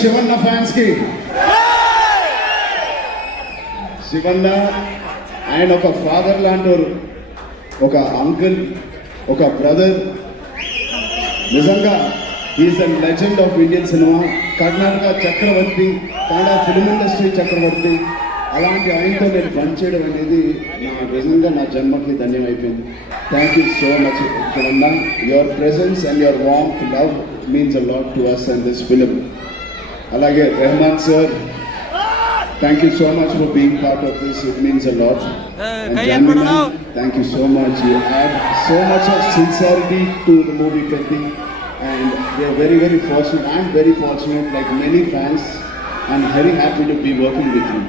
శివన్న ఫ్యాన్స్ కి శివన్న ఆయన ఒక ఫాదర్ లాంటి ఒక అంకుల్, ఒక బ్రదర్. నిజంగా is a legend of Indian cinema. Karnataka Chakravarthi, Kannada film industry Chakravarthi. అలాంటి ఆయనతో నేను పనిచేయడం అనేది నిజంగా నా జన్మకి ధన్యం అయిపోయింది. Thank you so much Shivanna. Your presence and your warmth love means a lot to us in this film. అలాగే Rahman sir, thank you so much for being part of this. It means a lot. And Janvi ma'am, thank you so much. You add so much of sincerity to the movie Petti, and we are very, very fortunate. I am very fortunate, like many fans. I am very happy to be working with you.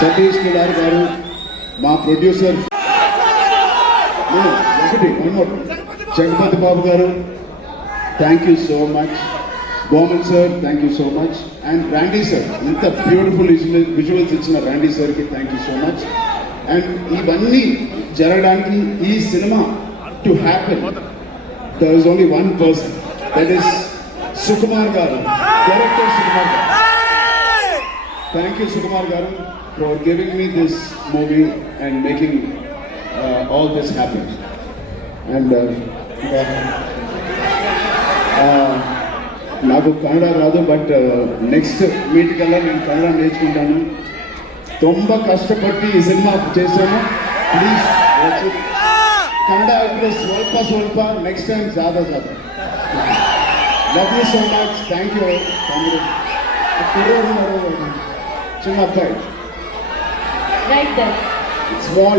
Satish Kedar garu, ma producer. No, one more. Jagpati Babu garu, thank you so much. Goman sir, thank you so much. And Randy sir, inta beautiful visuals ichina Randy sir ki thank you so much. And ivanni jaradaniki ee cinema to happen, there is only one person, that is Sukumar garu, director Sukumar garu. Thank you Sukumar garu for giving me this movie and making all this happen. And నాకు కన్నడ రాదు, but next meet కల్లా నేను కన్నడ నేర్చుకుంటాను. ತುಂಬ కష్టపట్టి ఈ సినిమా చేశాను. ప్లీజ్ వచ్చి కన్నడ ఇప్పుడు ಸ್ವಲ್ಪ నెక్స్ట్ టైం జాదా love you so much. Thank you. చిన్న అబ్బాయి స్మాల్